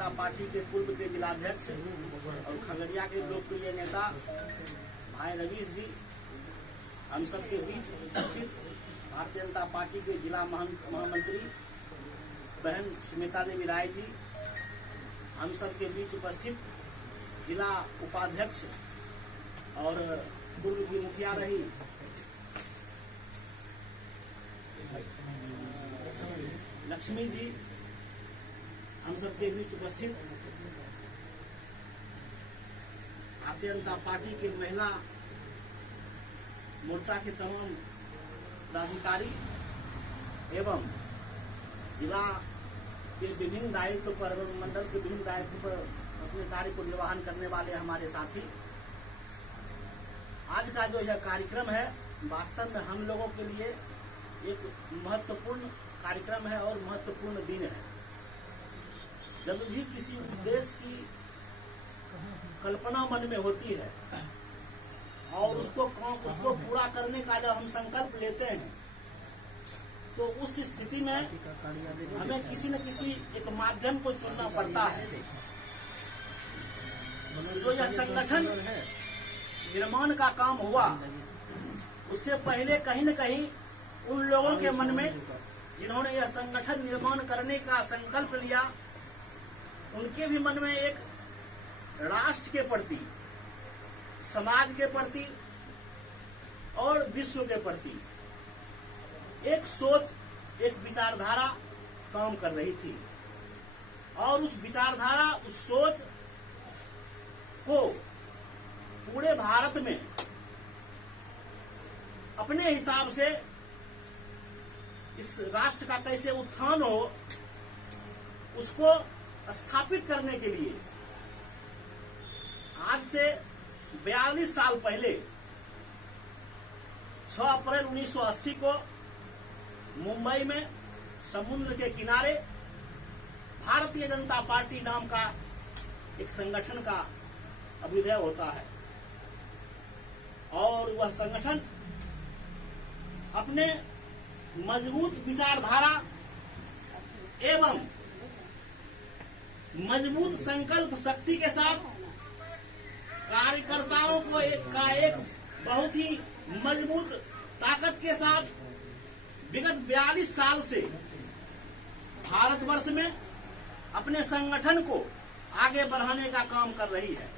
जनता party के पूर्व के जिलाध्यक्ष और खगड़िया के लोकप्रिय नेता भाई रवीश जी, हम सबके बीच उपस्थित भारतीय जनता पार्टी के जिला महामंत्री बहन सुमिता देवी राय जी, हम सबके बीच उपस्थित जिला उपाध्यक्ष और पूर्व की मुखिया रही लक्ष्मी जी, हम सबके बीच उपस्थित भारतीय जनता पार्टी के महिला मोर्चा के तमाम पदाधिकारी एवं जिला के विभिन्न दायित्व पर एवं मंडल के विभिन्न दायित्व पर अपने कार्य को निर्वहन करने वाले हमारे साथी, आज का जो यह कार्यक्रम है वास्तव में हम लोगों के लिए एक महत्वपूर्ण कार्यक्रम है और महत्वपूर्ण दिन है। जब भी किसी उद्देश्य की कल्पना मन में होती है और उसको पूरा करने का जब हम संकल्प लेते हैं तो उस स्थिति में हमें किसी न किसी एक माध्यम को चुनना पड़ता है। जो यह संगठन निर्माण का काम हुआ उससे पहले कहीं न कहीं उन लोगों के मन में जिन्होंने यह संगठन निर्माण करने का संकल्प लिया, उनके भी मन में एक राष्ट्र के प्रति, समाज के प्रति और विश्व के प्रति एक सोच, एक विचारधारा काम कर रही थी और उस विचारधारा, उस सोच को पूरे भारत में अपने हिसाब से इस राष्ट्र का कैसे उत्थान हो उसको स्थापित करने के लिए आज से 42 साल पहले 6 अप्रैल 1980 को मुंबई में समुद्र के किनारे भारतीय जनता पार्टी नाम का एक संगठन का अभ्युदय होता है और वह संगठन अपने मजबूत विचारधारा एवं मजबूत संकल्प शक्ति के साथ कार्यकर्ताओं को एक बहुत ही मजबूत ताकत के साथ विगत 42 साल से भारतवर्ष में अपने संगठन को आगे बढ़ाने का काम कर रही है।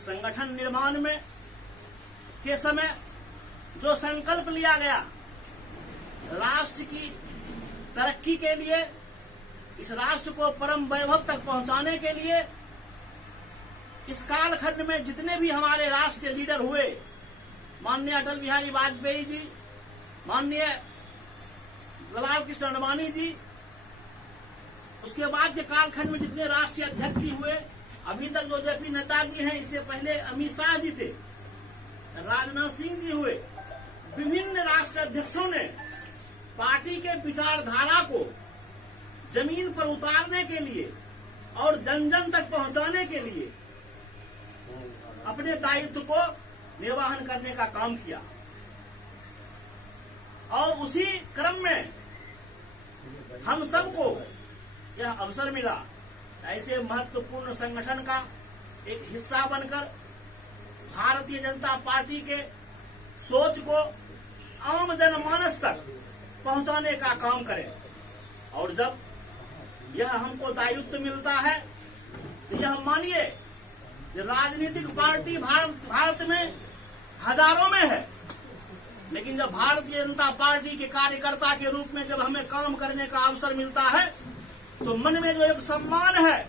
संगठन निर्माण में के समय जो संकल्प लिया गया राष्ट्र की तरक्की के लिए, इस राष्ट्र को परम वैभव तक पहुंचाने के लिए, इस कालखंड में जितने भी हमारे राष्ट्रीय लीडर हुए, माननीय अटल बिहारी वाजपेयी जी, माननीय लाल कृष्ण आडवाणी जी, उसके बाद के कालखंड में जितने राष्ट्रीय अध्यक्ष जी हुए, अभी तक जो जेपी नड्डा जी हैं, इससे पहले अमित शाह जी थे, राजनाथ सिंह जी हुए, विभिन्न राष्ट्र अध्यक्षों ने पार्टी के विचारधारा को जमीन पर उतारने के लिए और जन जन तक पहुंचाने के लिए अपने दायित्व को निर्वहन करने का काम किया और उसी क्रम में हम सबको यह अवसर मिला ऐसे महत्वपूर्ण संगठन का एक हिस्सा बनकर भारतीय जनता पार्टी के सोच को आम जनमानस तक पहुंचाने का काम करें। और जब यह हमको दायित्व मिलता है तो यह मानिए राजनीतिक पार्टी भारत में हजारों में है, लेकिन जब भारतीय जनता पार्टी के कार्यकर्ता के रूप में जब हमें काम करने का अवसर मिलता है तो मन में जो एक सम्मान है,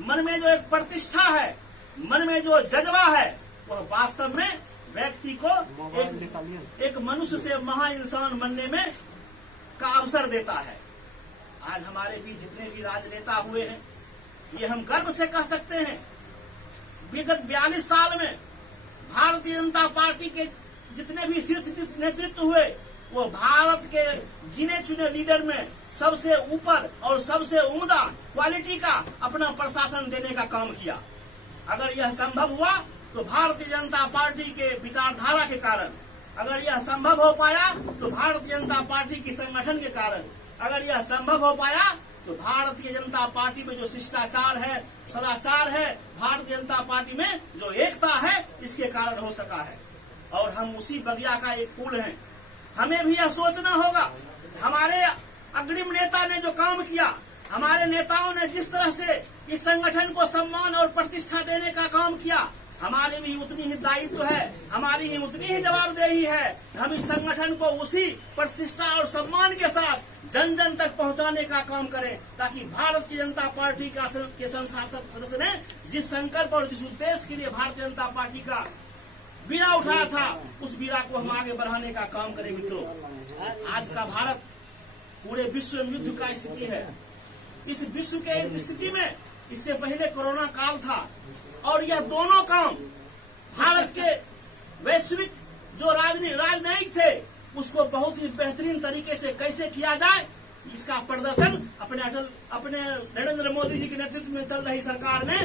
मन में जो एक प्रतिष्ठा है, मन में जो जज्बा है, वह वास्तव में व्यक्ति को एक मनुष्य से महा इंसान बनने में का अवसर देता है। आज हमारे बीच जितने भी राजनेता हुए हैं, ये हम गर्व से कह सकते हैं विगत 42 साल में भारतीय जनता पार्टी के जितने भी शीर्ष नेतृत्व हुए वो भारत के गिने चुने लीडर में सबसे ऊपर और सबसे उम्दा क्वालिटी का अपना प्रशासन देने का काम किया। अगर यह संभव हुआ तो भारतीय जनता पार्टी के विचारधारा के कारण, अगर यह संभव हो पाया तो भारतीय जनता पार्टी की संगठन के कारण, अगर यह संभव हो पाया तो भारतीय जनता पार्टी में जो शिष्टाचार है, सदाचार है, भारतीय जनता पार्टी में जो एकता है, इसके कारण हो सका है। और हम उसी बगिया का एक फूल हैं। हमें भी यह सोचना होगा, हमारे अग्रिम नेता ने जो काम किया, हमारे नेताओं ने जिस तरह से इस संगठन को सम्मान और प्रतिष्ठा देने का काम किया, हमारी भी उतनी ही दायित्व है, हमारी ही उतनी ही जवाबदेही है। हम इस संगठन को उसी प्रतिष्ठा और सम्मान के साथ जन जन तक पहुंचाने का काम करें, ताकि भारतीय जनता पार्टी के संस्थापक सदस्य ने जिस संकल्प और जिस उद्देश्य के लिए भारतीय जनता पार्टी का बीड़ा उठाया था, उस बीड़ा को हम आगे बढ़ाने का काम करें। मित्रों, आज का भारत पूरे विश्व में युद्ध का स्थिति है। इस विश्व के स्थिति में इससे पहले कोरोना काल था, और यह दोनों काम भारत के वैश्विक जो राजनयिक थे, उसको बहुत ही बेहतरीन तरीके से कैसे किया जाए, इसका प्रदर्शन अपने नरेंद्र मोदी जी के नेतृत्व में चल रही सरकार ने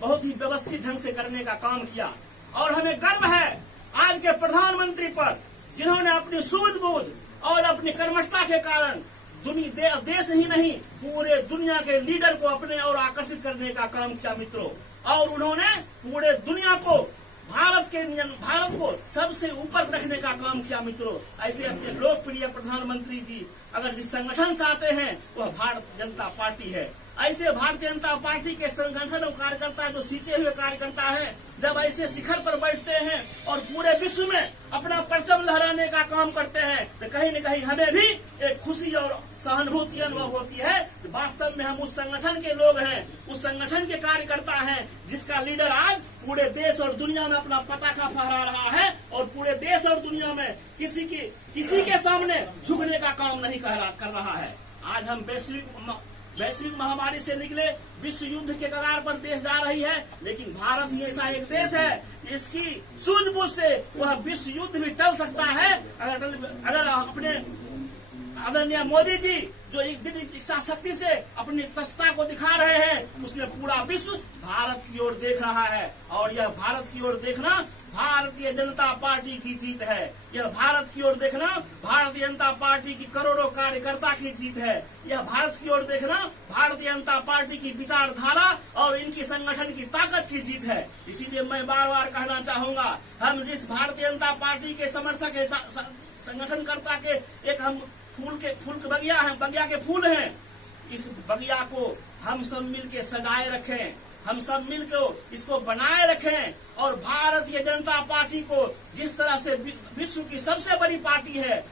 बहुत ही व्यवस्थित ढंग से करने का काम किया। और हमें गर्व है आज के प्रधानमंत्री पर, जिन्होंने अपनी सूझबूझ और अपनी कर्मठता के कारण देश ही नहीं, पूरे दुनिया के लीडर को अपने और आकर्षित करने का काम किया। मित्रों, और उन्होंने पूरे दुनिया को भारत को सबसे ऊपर रखने का काम किया। मित्रों, ऐसे अपने लोकप्रिय प्रधानमंत्री जी अगर जिस संगठन से आते हैं, वह भारतीय जनता पार्टी है। ऐसे भारतीय जनता पार्टी के संगठन और कार्यकर्ता जो सींचे हुए कार्यकर्ता हैं, जब ऐसे शिखर पर बैठते हैं और पूरे विश्व में अपना परचम लहराने का काम करते हैं, तो कहीं न कहीं हमें भी एक खुशी और सहानुभूति अनुभव होती है कि वास्तव में हम उस संगठन के लोग हैं, उस संगठन के कार्यकर्ता हैं, जिसका लीडर आज पूरे देश और दुनिया में अपना पताका फहरा रहा है, और पूरे देश और दुनिया में किसी के सामने झुकने का काम नहीं कर रहा है। आज हम वैश्विक महामारी से निकले विश्व युद्ध के कगार पर देश जा रही है, लेकिन भारत ही ऐसा एक देश है, इसकी सूझबूझ से वह विश्व युद्ध भी टल सकता है। अगर अपने आदरणीय मोदी जी जो एक दिन इच्छा शक्ति से अपनी तस्ता को दिखा रहे हैं, उसमें पूरा विश्व भारत की ओर देख रहा है। और यह भारत की ओर देखना भारतीय जनता पार्टी की जीत है। यह भारत की ओर देखना भारतीय जनता पार्टी की करोड़ों कार्यकर्ता की जीत है। यह भारत की ओर देखना भारतीय जनता पार्टी की विचारधारा और इनकी संगठन की ताकत की जीत है। इसीलिए मैं बार बार कहना चाहूंगा, हम जिस भारतीय जनता पार्टी के समर्थक संगठनकर्ता के एक हम फूल के बगिया के फूल हैं, इस बगिया को हम सब मिलके सजाए रखें, हम सब मिलकर इसको बनाए रखें। और भारतीय जनता पार्टी को जिस तरह से विश्व की सबसे बड़ी पार्टी है,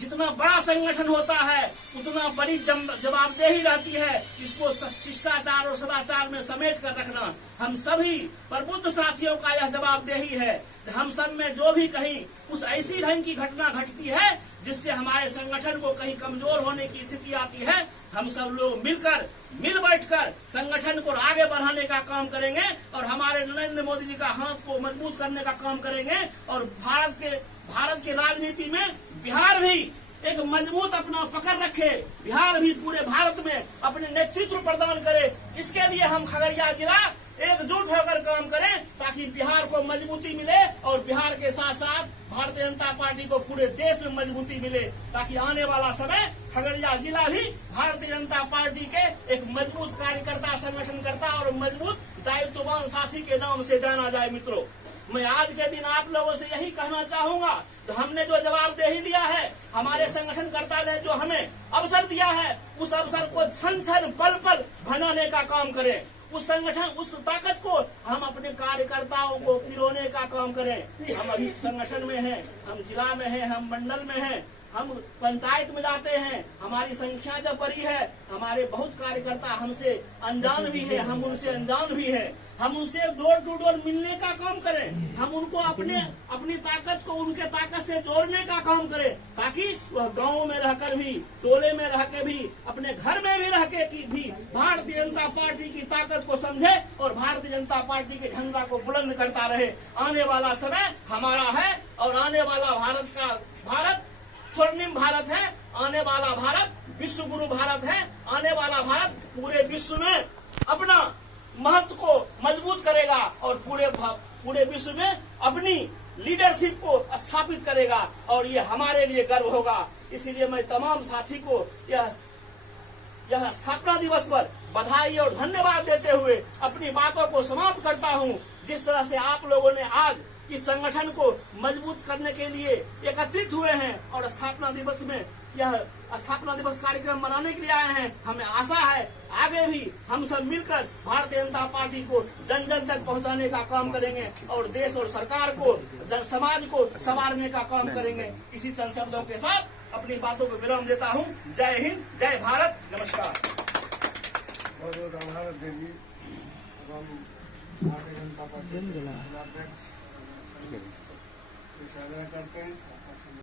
जितना बड़ा संगठन होता है उतना बड़ी जवाबदेही रहती है, इसको शिष्टाचार और सदाचार में समेट कर रखना हम सभी प्रबुद्ध साथियों का यह जवाबदेही है। हम सब में जो भी कहीं कुछ ऐसी ढंग की घटना घटती है जिससे हमारे संगठन को कहीं कमजोर होने की स्थिति आती है, हम सब लोग मिल बैठकर संगठन को आगे बढ़ाने का काम करेंगे और हमारे नरेंद्र मोदी जी का हाथ को मजबूत करने का काम करेंगे। और भारत के राजनीति में बिहार भी एक मजबूत अपना पकड़ रखे, बिहार भी पूरे भारत में अपने नेतृत्व प्रदान करे। इसके लिए हम खगड़िया जिला एकजुट होकर काम करें, ताकि बिहार को मजबूती मिले और बिहार के साथ साथ भारतीय जनता पार्टी को पूरे देश में मजबूती मिले, ताकि आने वाला समय खगड़िया जिला भी भारतीय जनता पार्टी के एक मजबूत कार्यकर्ता, संगठनकर्ता और मजबूत दायित्ववान साथी के नाम से जाना जाए। मित्रों, मैं आज के दिन आप लोगों से यही कहना चाहूंगा, तो हमने जो जवाबदेही लिया है, हमारे संगठनकर्ता ने जो हमें अवसर दिया है, उस अवसर को क्षण क्षण पल पल बनाने का काम करें। उस ताकत को हम अपने कार्यकर्ताओं को पिरोने का काम करें। हम अभी संगठन में हैं, हम जिला में हैं, हम मंडल में हैं, हम पंचायत में जाते हैं, हमारी संख्या जब बड़ी है, हमारे बहुत कार्यकर्ता हमसे अनजान भी है, हम उनसे अनजान भी है। हम उनसे डोर टू डोर मिलने का काम करें, हम उनको अपनी ताकत को उनके ताकत से जोड़ने का काम करें, ताकि वह गांव में रहकर भी, टोले में रह के भी, अपने घर में भी रह के भी भारतीय जनता पार्टी की ताकत को समझे और भारतीय जनता पार्टी के झंडा को बुलंद करता रहे। आने वाला समय हमारा है और आने वाला भारत स्वर्णिम भारत है, आने वाला भारत विश्व गुरु भारत है, आने वाला भारत पूरे विश्व में अपना महत्व को मजबूत करेगा और पूरे विश्व में अपनी लीडरशिप को स्थापित करेगा, और ये हमारे लिए गर्व होगा। इसलिए मैं तमाम साथी को यह यह स्थापना दिवस पर बधाई और धन्यवाद देते हुए अपनी बातों को समाप्त करता हूं। जिस तरह से आप लोगों ने आज इस संगठन को मजबूत करने के लिए एकत्रित हुए हैं और स्थापना दिवस में यह स्थापना दिवस कार्यक्रम मनाने के लिए आए हैं, हमें आशा है आगे भी हम सब मिलकर भारतीय जनता पार्टी को जन जन तक पहुंचाने का काम करेंगे और देश और सरकार को समाज को संवारने का काम करेंगे। इसी चंद शब्दों के साथ अपनी बातों को विराम देता हूं। जय हिंद, जय भारत, नमस्कार। बहुत बहुत आभार देवी एवं भारतीय जनता पार्टी के जिलाध्यक्ष करते हैं।